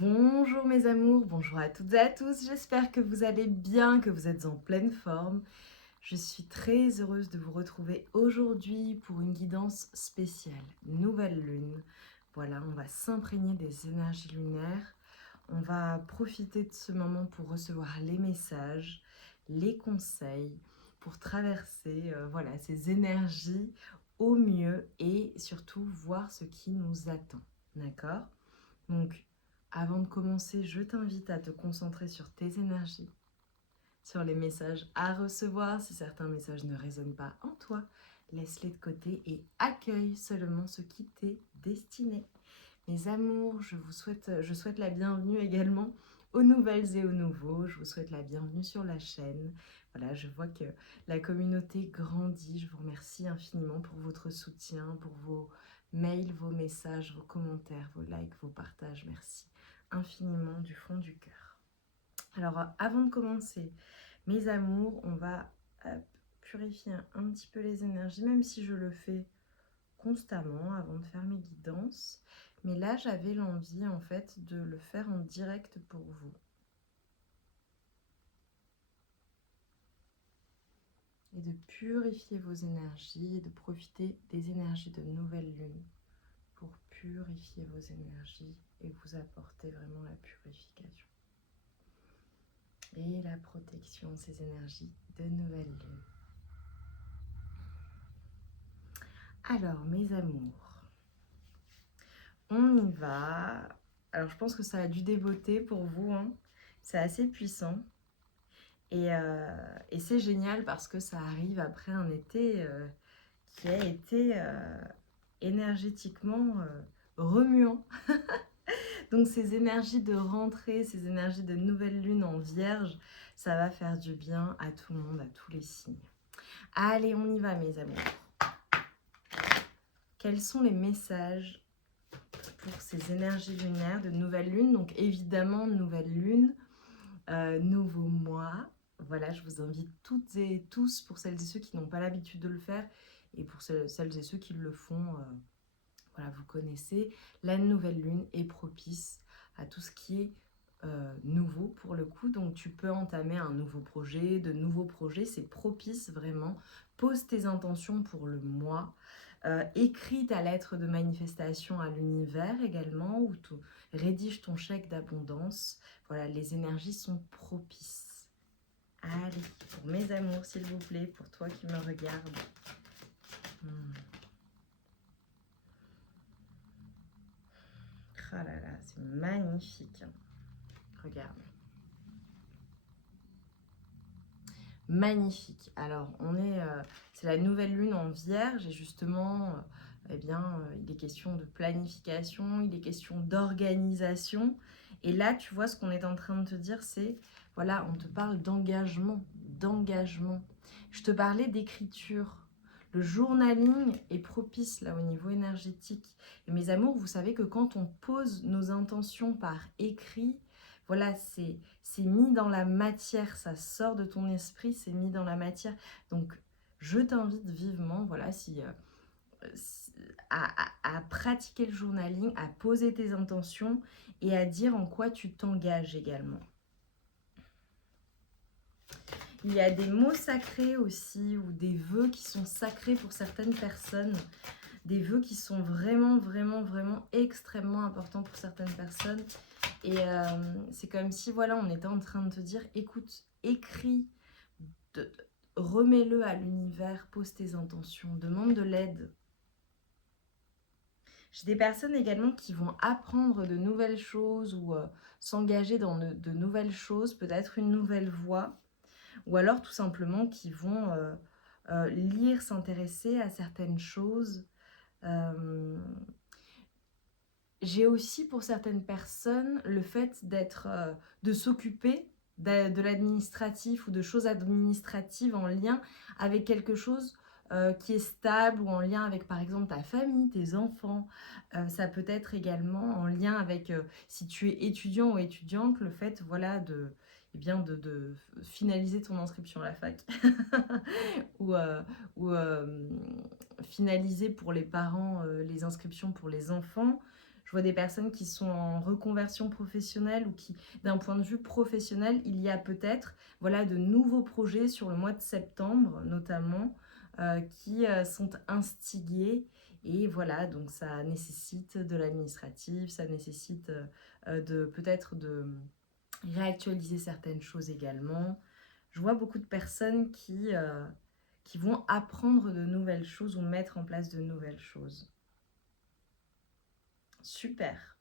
Bonjour mes amours, bonjour à toutes et à tous, j'espère que vous allez bien, que vous êtes en pleine forme. Je suis très heureuse de vous retrouver aujourd'hui pour une guidance spéciale, nouvelle lune. Voilà, on va s'imprégner des énergies lunaires, on va profiter de ce moment pour recevoir les messages, les conseils, pour traverser voilà, ces énergies au mieux et surtout voir ce qui nous attend, d'accord? Donc, avant de commencer, je t'invite à te concentrer sur tes énergies, sur les messages à recevoir. Si certains messages ne résonnent pas en toi, laisse-les de côté et accueille seulement ce qui t'est destiné. Mes amours, je souhaite la bienvenue également aux nouvelles et aux nouveaux. Je vous souhaite la bienvenue sur la chaîne. Voilà, je vois que la communauté grandit. Je vous remercie infiniment pour votre soutien, pour vos mails, vos messages, vos commentaires, vos likes, vos partages. Merci infiniment du fond du cœur. Alors, avant de commencer, mes amours, on va purifier un petit peu les énergies, même si je le fais constamment avant de faire mes guidances. Mais là, j'avais l'envie en fait de le faire en direct pour vous. Et de purifier vos énergies et de profiter des énergies de nouvelle lune pour purifier vos énergies et vous apporter vraiment la purification et la protection de ces énergies de nouvelle lune. Alors, mes amours, on y va. Alors, je pense que ça a dû déboter pour vous, hein. C'est assez puissant. Et c'est génial parce que ça arrive après un été qui a été énergétiquement remuant. Donc ces énergies de rentrée, ces énergies de nouvelle lune en vierge, ça va faire du bien à tout le monde, à tous les signes. Allez, on y va mes amours. Quels sont les messages pour ces énergies lunaires de nouvelle lune? Donc évidemment, nouvelle lune, nouveau mois. Voilà, je vous invite toutes et tous, pour celles et ceux qui n'ont pas l'habitude de le faire, et pour celles et ceux qui le font, voilà, vous connaissez, la nouvelle lune est propice à tout ce qui est nouveau pour le coup. Donc tu peux entamer un nouveau projet, de nouveaux projets, c'est propice vraiment. Pose tes intentions pour le mois. Écris ta lettre de manifestation à l'univers également, ou rédige ton chèque d'abondance. Voilà, les énergies sont propices. Allez, pour mes amours, s'il vous plaît, pour toi qui me regardes. Ah là là, c'est magnifique. Regarde. Magnifique. Alors, c'est la nouvelle lune en vierge et justement, eh bien, il est question de planification, il est question d'organisation. Et là, tu vois, ce qu'on est en train de te dire, c'est, voilà, on te parle d'engagement, d'engagement. Je te parlais d'écriture. Le journaling est propice là au niveau énergétique. Et mes amours, vous savez que quand on pose nos intentions par écrit, voilà, c'est mis dans la matière, ça sort de ton esprit, c'est mis dans la matière. Donc, je t'invite vivement, voilà, à pratiquer le journaling, à poser tes intentions et à dire en quoi tu t'engages également. Il y a des mots sacrés aussi, ou des vœux qui sont sacrés pour certaines personnes, des vœux qui sont vraiment, vraiment, vraiment extrêmement importants pour certaines personnes. Et c'est comme si, voilà, on était en train de te dire, écoute, écris, remets-le à l'univers, pose tes intentions, demande de l'aide. J'ai des personnes également qui vont apprendre de nouvelles choses ou s'engager dans de nouvelles choses, peut-être une nouvelle voie, ou alors tout simplement qui vont lire, s'intéresser à certaines choses. J'ai aussi pour certaines personnes le fait de s'occuper de l'administratif ou de choses administratives en lien avec quelque chose qui est stable ou en lien avec par exemple ta famille, tes enfants. Ça peut être également en lien avec si tu es étudiant ou étudiante, le fait voilà, de finaliser ton inscription à la fac ou, finaliser pour les parents les inscriptions pour les enfants. Je Je vois des personnes qui sont en reconversion professionnelle ou qui, d'un point de vue professionnel, il y a peut-être voilà, de nouveaux projets sur le mois de septembre notamment qui sont instigués. Et voilà, donc ça nécessite de l'administratif, ça nécessite peut-être de réactualiser certaines choses également. Je vois beaucoup de personnes qui vont apprendre de nouvelles choses ou mettre en place de nouvelles choses. Super.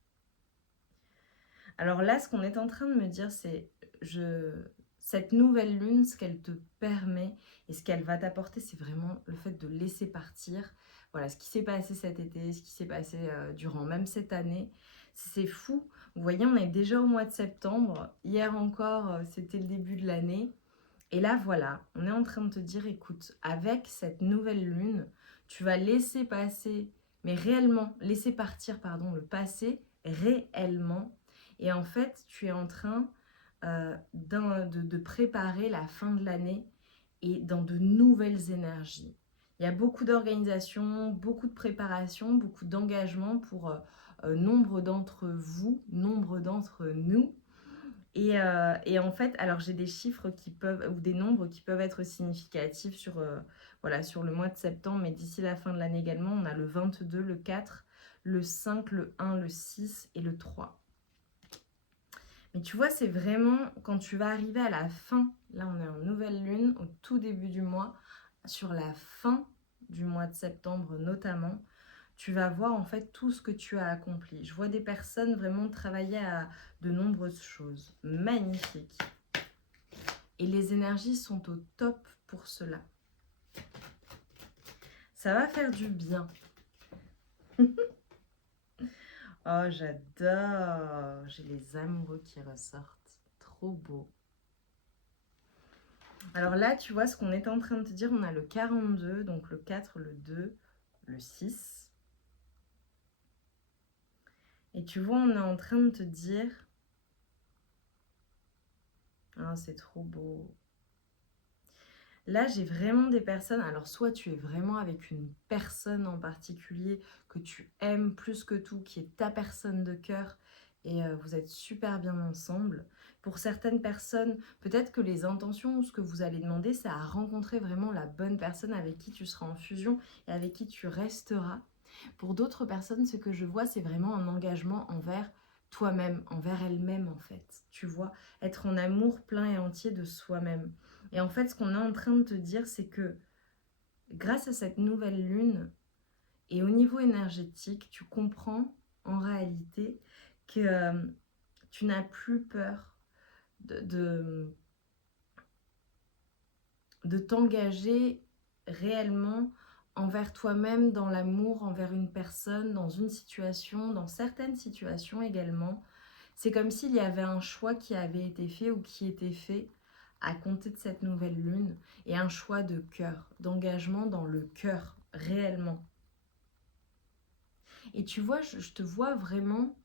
Alors là, ce qu'on est en train de me dire, c'est cette nouvelle lune, ce qu'elle te permet et ce qu'elle va t'apporter, c'est vraiment le fait de laisser partir. Voilà, ce qui s'est passé cet été, ce qui s'est passé durant même cette année. C'est fou. Vous voyez, on est déjà au mois de septembre. Hier encore, c'était le début de l'année. Et là, voilà, on est en train de te dire, écoute, avec cette nouvelle lune, tu vas laisser passer, mais réellement, laisser partir, pardon, le passé réellement. Et en fait, tu es en train de préparer la fin de l'année et dans de nouvelles énergies. Il y a beaucoup d'organisation, beaucoup de préparation, beaucoup d'engagement pour nombre d'entre vous, nombre d'entre nous. Et en fait, alors j'ai des chiffres qui peuvent, ou des nombres qui peuvent être significatifs sur, voilà, sur le mois de septembre, mais d'ici la fin de l'année également, on a le 22, le 4, le 5, le 1, le 6 et le 3. Mais tu vois, c'est vraiment quand tu vas arriver à la fin, là on est en nouvelle lune, au tout début du mois, sur la fin du mois de septembre notamment, tu vas voir en fait tout ce que tu as accompli. Je vois des personnes vraiment travailler à de nombreuses choses. Magnifique. Et les énergies sont au top pour cela. Ça va faire du bien. Oh, j'adore. J'ai les amoureux qui ressortent. Trop beau. Alors là, tu vois ce qu'on est en train de te dire. On a le 42, donc le 4, le 2, le 6. Et tu vois, on est en train de te dire... Ah, c'est trop beau. Là, j'ai vraiment des personnes, alors soit tu es vraiment avec une personne en particulier que tu aimes plus que tout, qui est ta personne de cœur, et vous êtes super bien ensemble. Pour certaines personnes, peut-être que les intentions ou ce que vous allez demander, c'est à rencontrer vraiment la bonne personne avec qui tu seras en fusion et avec qui tu resteras. Pour d'autres personnes, ce que je vois, c'est vraiment un engagement envers toi-même, envers elle-même en fait. Tu vois, être en amour plein et entier de soi-même. Et en fait, ce qu'on est en train de te dire, c'est que grâce à cette nouvelle lune et au niveau énergétique, tu comprends en réalité que tu n'as plus peur de t'engager réellement envers toi-même, dans l'amour, envers une personne, dans une situation, dans certaines situations également. C'est comme s'il y avait un choix qui avait été fait ou qui était fait à compter de cette nouvelle lune et un choix de cœur, d'engagement dans le cœur, réellement. Et tu vois, je te vois vraiment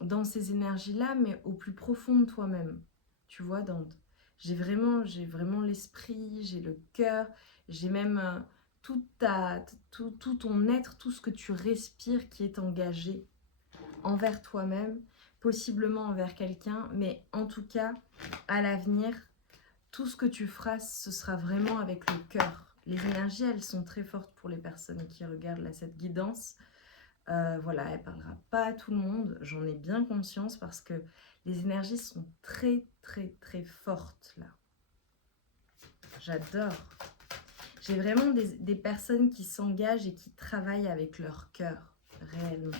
dans ces énergies-là, mais au plus profond de toi-même. Tu vois, j'ai vraiment l'esprit, j'ai le cœur, j'ai même tout ton être, tout ce que tu respires qui est engagé envers toi-même, possiblement envers quelqu'un, mais en tout cas, à l'avenir, tout ce que tu feras, ce sera vraiment avec le cœur. Les énergies, elles sont très fortes pour les personnes qui regardent là, cette guidance. Voilà, elle ne parlera pas à tout le monde, j'en ai bien conscience parce que les énergies sont très, très, très fortes là. J'adore. J'ai vraiment des personnes qui s'engagent et qui travaillent avec leur cœur, réellement.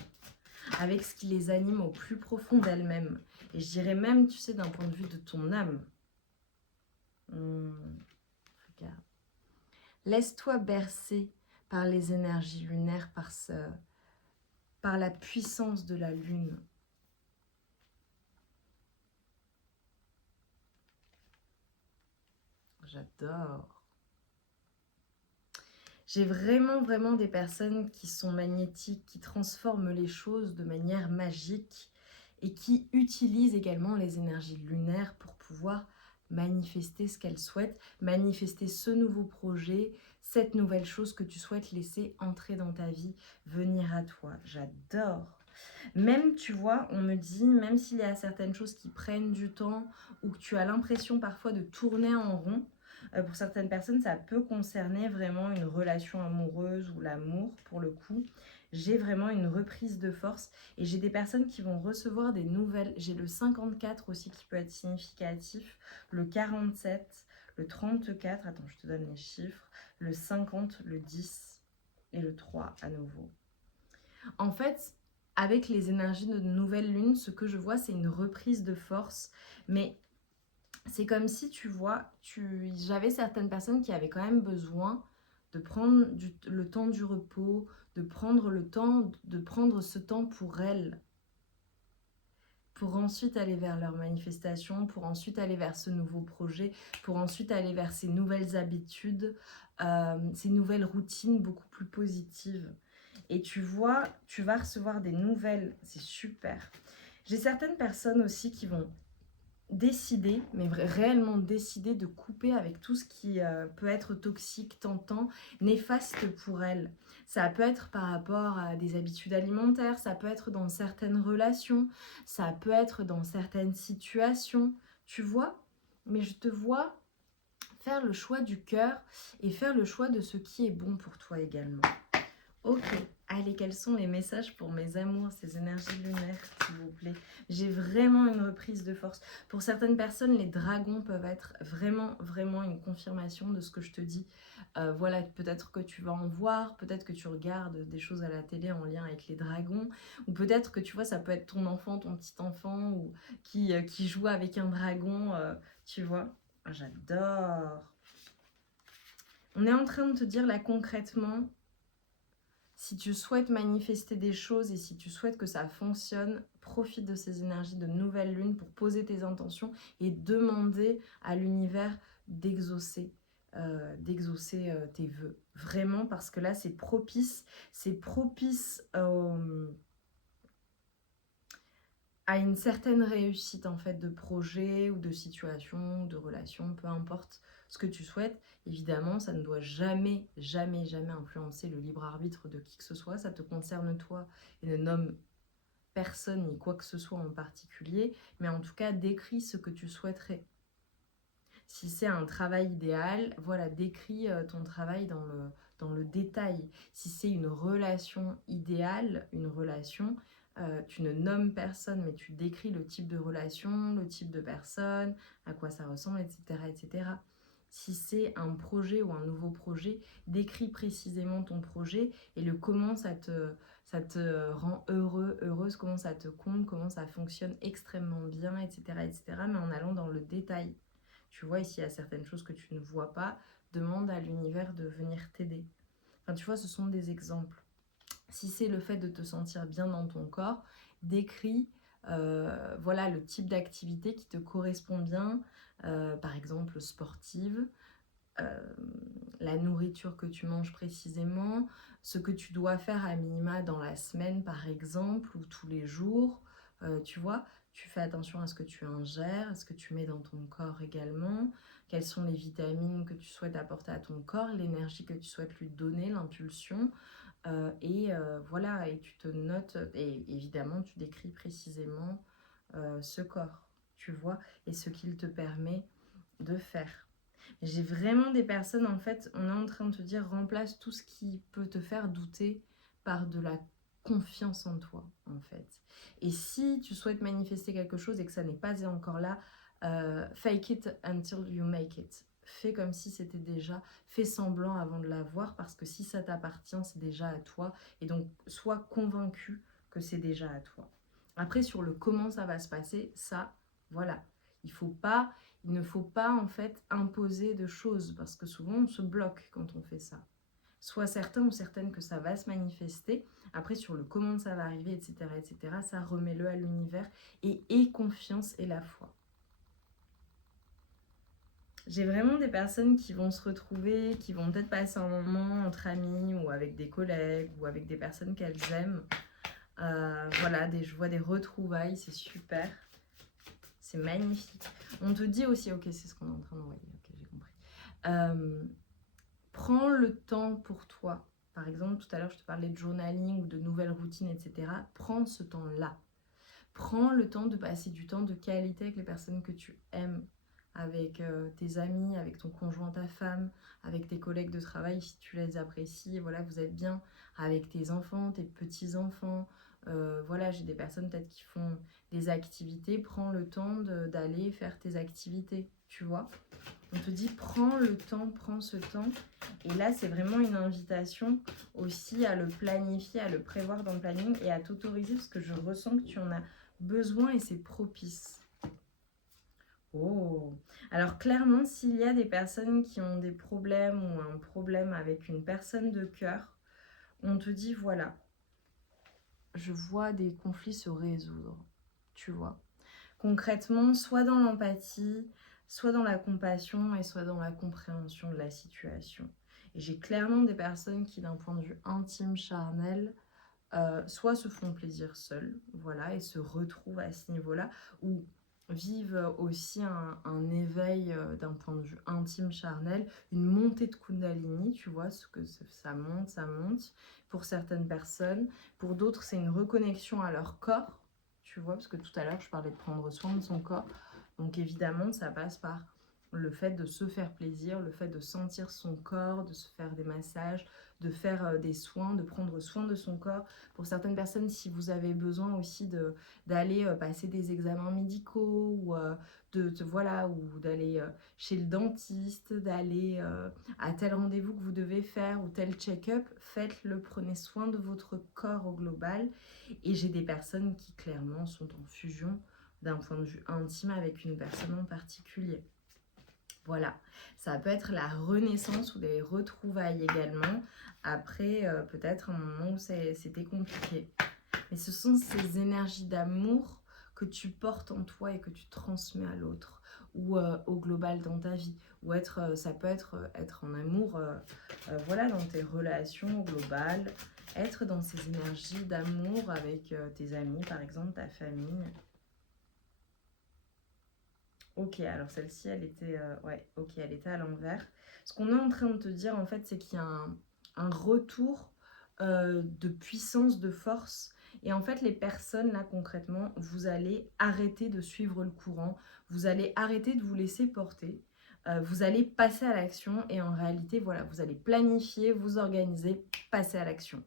Avec ce qui les anime au plus profond d'elles-mêmes. Et je dirais même, tu sais, d'un point de vue de ton âme. Regarde. Laisse-toi bercer par les énergies lunaires, par la puissance de la lune. J'adore. J'ai vraiment des personnes qui sont magnétiques, qui transforment les choses de manière magique et qui utilisent également les énergies lunaires pour pouvoir manifester ce qu'elles souhaitent, manifester ce nouveau projet, cette nouvelle chose que tu souhaites laisser entrer dans ta vie, venir à toi. J'adore. Même, tu vois, on me dit, même s'il y a certaines choses qui prennent du temps ou que tu as l'impression parfois de tourner en rond, pour certaines personnes, ça peut concerner vraiment une relation amoureuse ou l'amour, pour le coup. J'ai vraiment une reprise de force et j'ai des personnes qui vont recevoir des nouvelles. J'ai le 54 aussi qui peut être significatif, le 47, le 34, attends, je te donne les chiffres, le 50, le 10 et le 3 à nouveau. En fait, avec les énergies de nouvelle lune, ce que je vois, c'est une reprise de force, mais c'est comme si, tu vois, j'avais certaines personnes qui avaient quand même besoin de prendre le temps du repos, de prendre le temps, de prendre ce temps pour elles, pour ensuite aller vers leur manifestation, pour ensuite aller vers ce nouveau projet, pour ensuite aller vers ces nouvelles habitudes, ces nouvelles routines beaucoup plus positives. Et tu vois, tu vas recevoir des nouvelles, c'est super. J'ai certaines personnes aussi qui vont décider, mais réellement décider de couper avec tout ce qui peut être toxique, tentant, néfaste pour elles. Ça peut être par rapport à des habitudes alimentaires, ça peut être dans certaines relations, ça peut être dans certaines situations, tu vois. Mais je te vois faire le choix du cœur et faire le choix de ce qui est bon pour toi également. Ok, allez, quels sont les messages pour mes amours, ces énergies lunaires, s'il vous plaît? J'ai vraiment une reprise de force. Pour certaines personnes, les dragons peuvent être vraiment, vraiment une confirmation de ce que je te dis. Voilà, peut-être que tu vas en voir, peut-être que tu regardes des choses à la télé en lien avec les dragons, ou peut-être que tu vois, ça peut être ton enfant, ton petit enfant, ou qui joue avec un dragon, tu vois. Ah, j'adore. On est en train de te dire là concrètement, si tu souhaites manifester des choses et si tu souhaites que ça fonctionne, profite de ces énergies de nouvelle lune pour poser tes intentions et demander à l'univers d'exaucer tes vœux. Vraiment, parce que là, c'est propice à une certaine réussite en fait de projet ou de situation, de relation, peu importe ce que tu souhaites. Évidemment, ça ne doit jamais, jamais, jamais influencer le libre arbitre de qui que ce soit. Ça te concerne toi et ne nomme personne ni quoi que ce soit en particulier. Mais en tout cas, décris ce que tu souhaiterais. Si c'est un travail idéal, voilà, décris ton travail dans le détail. Si c'est une relation idéale, une relation, tu ne nommes personne, mais tu décris le type de relation, le type de personne, à quoi ça ressemble, etc. etc. Si c'est un projet ou un nouveau projet, décris précisément ton projet et le comment ça te rend heureux, heureuse, comment ça te comble, comment ça fonctionne extrêmement bien, etc. etc. mais en allant dans le détail. Tu vois, ici, il y a certaines choses que tu ne vois pas, demande à l'univers de venir t'aider. Enfin, tu vois, ce sont des exemples. Si c'est le fait de te sentir bien dans ton corps, décris voilà, le type d'activité qui te correspond bien, par exemple sportive, la nourriture que tu manges précisément, ce que tu dois faire à minima dans la semaine par exemple, ou tous les jours, tu vois, tu fais attention à ce que tu ingères, à ce que tu mets dans ton corps également, quelles sont les vitamines que tu souhaites apporter à ton corps, l'énergie que tu souhaites lui donner, l'impulsion, voilà, et tu te notes, et évidemment tu décris précisément ce corps, tu vois, et ce qu'il te permet de faire. J'ai vraiment des personnes, en fait, on est en train de te dire, remplace tout ce qui peut te faire douter par de la confiance en toi, en fait. Et si tu souhaites manifester quelque chose et que ça n'est pas encore là, fake it until you make it. Fais comme si c'était déjà, fais semblant avant de l'avoir, parce que si ça t'appartient, c'est déjà à toi. Et donc, sois convaincu que c'est déjà à toi. Après, sur le comment ça va se passer, ça, voilà. Il ne faut pas en fait imposer de choses parce que souvent on se bloque quand on fait ça. Sois certain ou certaine que ça va se manifester. Après, sur le comment ça va arriver, etc., ça remets-le à l'univers et aie confiance et la foi. J'ai vraiment des personnes qui vont se retrouver, qui vont peut-être passer un moment entre amis ou avec des collègues ou avec des personnes qu'elles aiment. Voilà, je vois des retrouvailles, c'est super. C'est magnifique. On te dit aussi, ok, c'est ce qu'on est en train d'envoyer, ok, j'ai compris. Prends le temps pour toi. Par exemple, tout à l'heure, je te parlais de journaling ou de nouvelles routines, etc. Prends ce temps-là. Prends le temps de passer du temps de qualité avec les personnes que tu aimes, avec tes amis, avec ton conjoint, ta femme, avec tes collègues de travail si tu les apprécies, voilà, vous êtes bien, avec tes enfants, tes petits-enfants. Voilà, j'ai des personnes peut-être qui font des activités, prends le temps d'aller faire tes activités, tu vois. On te dit prends le temps, prends ce temps. Et là, c'est vraiment une invitation aussi à le planifier, à le prévoir dans le planning et à t'autoriser parce que je ressens que tu en as besoin et c'est propice. Oh, alors clairement, s'il y a des personnes qui ont des problèmes ou un problème avec une personne de cœur, on te dit voilà, je vois des conflits se résoudre, tu vois. Concrètement, soit dans l'empathie, soit dans la compassion et soit dans la compréhension de la situation. Et j'ai clairement des personnes qui, d'un point de vue intime, charnel, soit se font plaisir seuls, voilà, et se retrouvent à ce niveau-là, ou vivent aussi un éveil d'un point de vue intime, charnel, une montée de Kundalini, tu vois, ce que ça monte, pour certaines personnes. Pour d'autres, c'est une reconnexion à leur corps, tu vois, parce que tout à l'heure, je parlais de prendre soin de son corps. Donc évidemment, ça passe par le fait de se faire plaisir, le fait de sentir son corps, de se faire des massages, de faire des soins, de prendre soin de son corps. Pour certaines personnes, si vous avez besoin aussi d'aller passer des examens médicaux ou voilà, ou d'aller chez le dentiste, d'aller à tel rendez-vous que vous devez faire ou tel check-up, faites-le, prenez soin de votre corps au global. Et j'ai des personnes qui clairement sont en fusion d'un point de vue intime avec une personne en particulier. Voilà, ça peut être la renaissance ou des retrouvailles également, après peut-être un moment où c'était compliqué. Mais ce sont ces énergies d'amour que tu portes en toi et que tu transmets à l'autre, ou au global dans ta vie, ou ça peut être en amour, voilà, dans tes relations au global, être dans ces énergies d'amour avec tes amis, par exemple, ta famille. Ok, alors celle-ci, elle était, ouais, ok, elle était à l'envers. Ce qu'on est en train de te dire, en fait, c'est qu'il y a un retour de puissance, de force. Et en fait, les personnes, là, concrètement, vous allez arrêter de suivre le courant. Vous allez arrêter de vous laisser porter. Vous allez passer à l'action. Et en réalité, voilà, vous allez planifier, vous organiser, passer à l'action.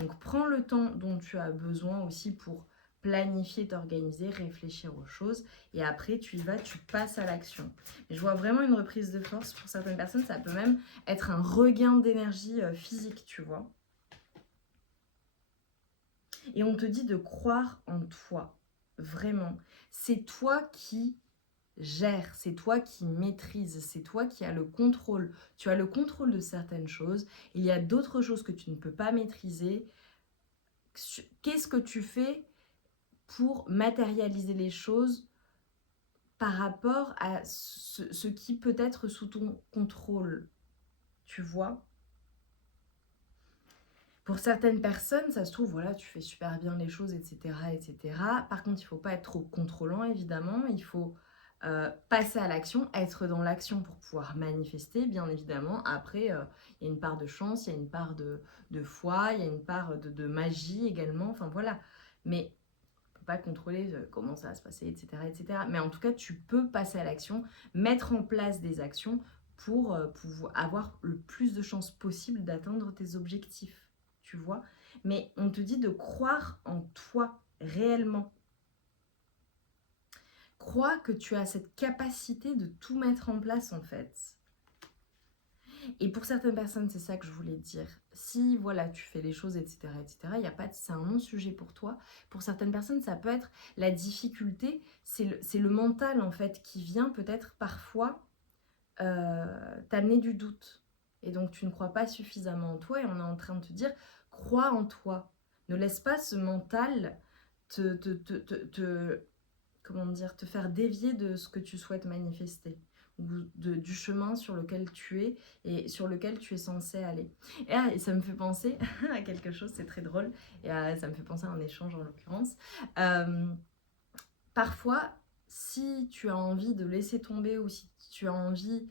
Donc, prends le temps dont tu as besoin aussi pour planifier, t'organiser, réfléchir aux choses. Et après, tu y vas, tu passes à l'action. Mais je vois vraiment une reprise de force pour certaines personnes. Ça peut même être un regain d'énergie physique, tu vois. Et on te dit de croire en toi. Vraiment. C'est toi qui gères, c'est toi qui maîtrise, c'est toi qui as le contrôle. Tu as le contrôle de certaines choses. Il y a d'autres choses que tu ne peux pas maîtriser. Qu'est-ce que tu fais pour matérialiser les choses par rapport à ce qui peut être sous ton contrôle, tu vois? Pour certaines personnes, ça se trouve, voilà, tu fais super bien les choses, etc., etc. Par contre, il ne faut pas être trop contrôlant, évidemment. Il faut passer à l'action, être dans l'action pour pouvoir manifester, bien évidemment. Après, il y a une part de chance, il y a une part de foi, il y a une part de magie également. Enfin, voilà. Mais pas contrôler comment ça va se passer, etc., etc. Mais en tout cas, tu peux passer à l'action, mettre en place des actions pour pouvoir avoir le plus de chances possible d'atteindre tes objectifs, tu vois. Mais on te dit de croire en toi réellement. Crois que tu as cette capacité de tout mettre en place en fait. Et pour certaines personnes, c'est ça que je voulais dire. Si voilà, tu fais les choses, etc., etc., y a pas c'est un non-sujet pour toi. Pour certaines personnes, ça peut être la difficulté, c'est le mental en fait qui vient peut-être parfois t'amener du doute. Et donc tu ne crois pas suffisamment en toi et on est en train de te dire, crois en toi. Ne laisse pas ce mental comment dire, te faire dévier de ce que tu souhaites manifester ou du chemin sur lequel tu es et sur lequel tu es censé aller. Et ça me fait penser à quelque chose, c'est très drôle, et ça me fait penser à un échange en l'occurrence. Parfois, si tu as envie de laisser tomber ou si tu as envie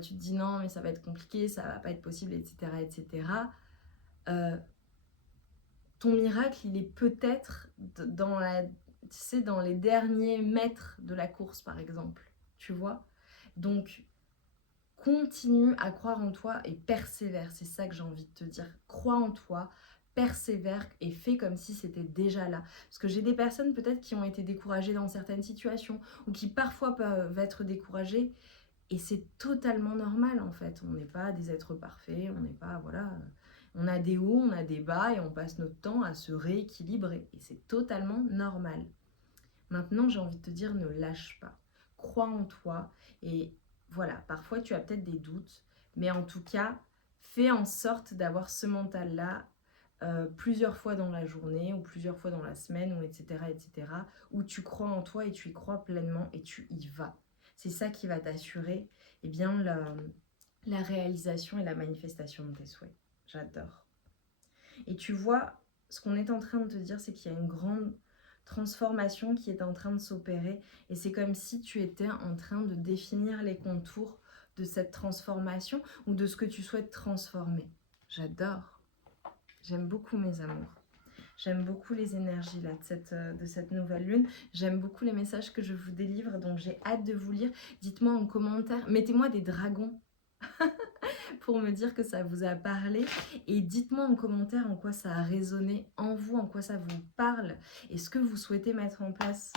tu te dis non mais ça va être compliqué, ça va pas être possible, etc. etc. Ton miracle, il est peut-être dans dans les derniers mètres de la course, par exemple. Tu vois? Donc, continue à croire en toi et persévère. C'est ça que j'ai envie de te dire. Crois en toi, persévère et fais comme si c'était déjà là. Parce que j'ai des personnes peut-être qui ont été découragées dans certaines situations ou qui parfois peuvent être découragées. Et c'est totalement normal en fait. On n'est pas des êtres parfaits, on n'est pas, voilà, on a des hauts, on a des bas et on passe notre temps à se rééquilibrer. Et c'est totalement normal. Maintenant, j'ai envie de te dire, ne lâche pas. Crois en toi et voilà, parfois tu as peut-être des doutes, mais en tout cas, fais en sorte d'avoir ce mental-là plusieurs fois dans la journée ou plusieurs fois dans la semaine, ou etc., etc., où tu crois en toi et tu y crois pleinement et tu y vas. C'est ça qui va t'assurer eh bien, la réalisation et la manifestation de tes souhaits. J'adore. Et tu vois, ce qu'on est en train de te dire, c'est qu'il y a une grande transformation qui est en train de s'opérer et c'est comme si tu étais en train de définir les contours de cette transformation ou de ce que tu souhaites transformer. J'adore. J'aime beaucoup mes amours. J'aime beaucoup les énergies là, de cette nouvelle lune. J'aime beaucoup les messages que je vous délivre, donc j'ai hâte de vous lire. Dites-moi en commentaire, mettez-moi des dragons pour me dire que ça vous a parlé. Et dites-moi en commentaire en quoi ça a résonné en vous, en quoi ça vous parle et ce que vous souhaitez mettre en place.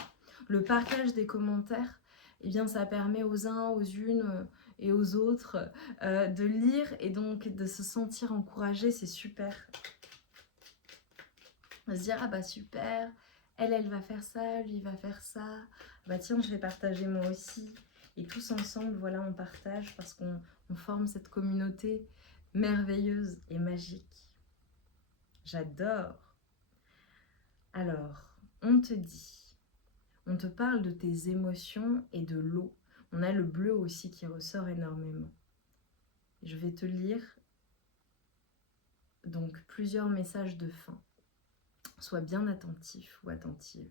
Le partage des commentaires, eh bien, ça permet aux uns, aux unes et aux autres de lire et donc de se sentir encouragé. C'est super. De se dire, ah bah super, elle va faire ça, lui va faire ça. Bah tiens, je vais partager moi aussi. Et tous ensemble, voilà, on partage parce qu'on forme cette communauté merveilleuse et magique. J'adore. Alors, on te dit, on te parle de tes émotions et de l'eau. On a le bleu aussi qui ressort énormément. Je vais te lire donc plusieurs messages de fin. Sois bien attentif ou attentive.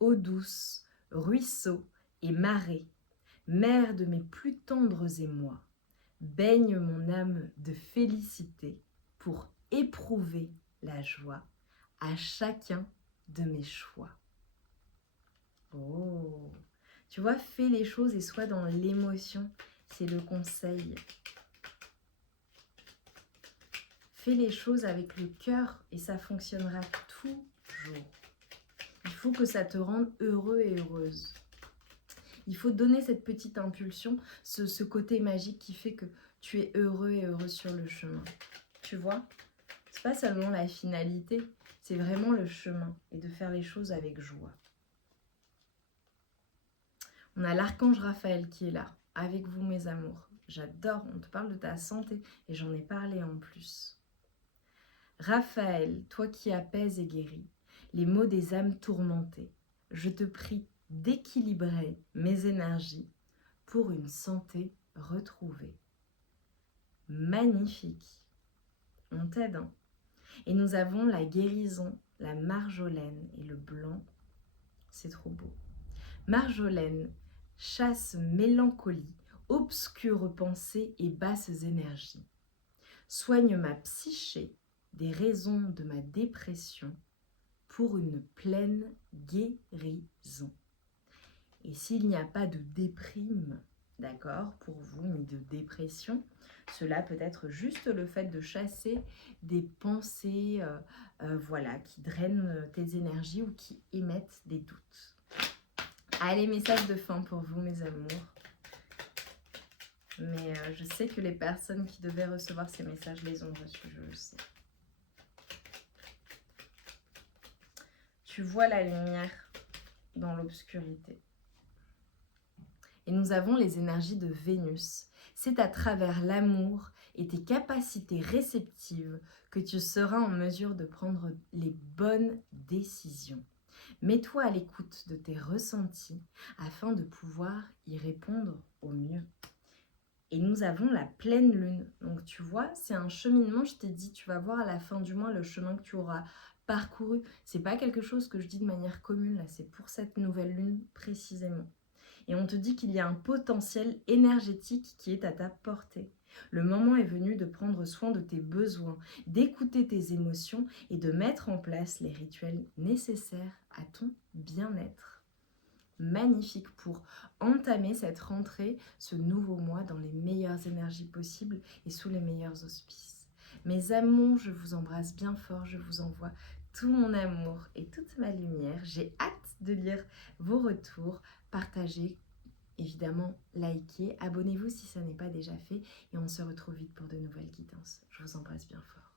Eau douce, ruisseau et marée, mère de mes plus tendres émois, baigne mon âme de félicité pour éprouver la joie à chacun de mes choix. Oh, tu vois, fais les choses et sois dans l'émotion, c'est le conseil. Fais les choses avec le cœur et ça fonctionnera toujours. Il faut que ça te rende heureux et heureuse. Il faut donner cette petite impulsion, ce côté magique qui fait que tu es heureux et heureuse sur le chemin. Tu vois, c'est pas seulement la finalité, c'est vraiment le chemin et de faire les choses avec joie. On a l'archange Raphaël qui est là, avec vous mes amours. J'adore, on te parle de ta santé et j'en ai parlé en plus. Raphaël, toi qui apaises et guéris les maux des âmes tourmentées, je te prie d'équilibrer mes énergies pour une santé retrouvée. Magnifique. On t'aide, hein? Et nous avons la guérison, la marjolaine et le blanc. C'est trop beau. Marjolaine chasse mélancolie, obscures pensées et basses énergies. Soigne ma psyché des raisons de ma dépression pour une pleine guérison. Et s'il n'y a pas de déprime, d'accord, pour vous, ni de dépression, cela peut être juste le fait de chasser des pensées voilà, qui drainent tes énergies ou qui émettent des doutes. Allez, message de fin pour vous, mes amours. Mais je sais que les personnes qui devaient recevoir ces messages les ont reçus, je le sais. Tu vois la lumière dans l'obscurité. Et nous avons les énergies de Vénus. C'est à travers l'amour et tes capacités réceptives que tu seras en mesure de prendre les bonnes décisions. Mets-toi à l'écoute de tes ressentis afin de pouvoir y répondre au mieux. Et nous avons la pleine lune. Donc tu vois, c'est un cheminement, je t'ai dit, tu vas voir à la fin du mois le chemin que tu auras parcouru. C'est pas quelque chose que je dis de manière commune, là, c'est pour cette nouvelle lune précisément. Et on te dit qu'il y a un potentiel énergétique qui est à ta portée. Le moment est venu de prendre soin de tes besoins, d'écouter tes émotions et de mettre en place les rituels nécessaires à ton bien-être. Magnifique pour entamer cette rentrée, ce nouveau mois dans les meilleures énergies possibles et sous les meilleurs auspices. Mes amours, je vous embrasse bien fort, je vous envoie tout mon amour et toute ma lumière. J'ai hâte de lire vos retours, partagez, évidemment, likez, abonnez-vous si ça n'est pas déjà fait et on se retrouve vite pour de nouvelles guidances. Je vous embrasse bien fort.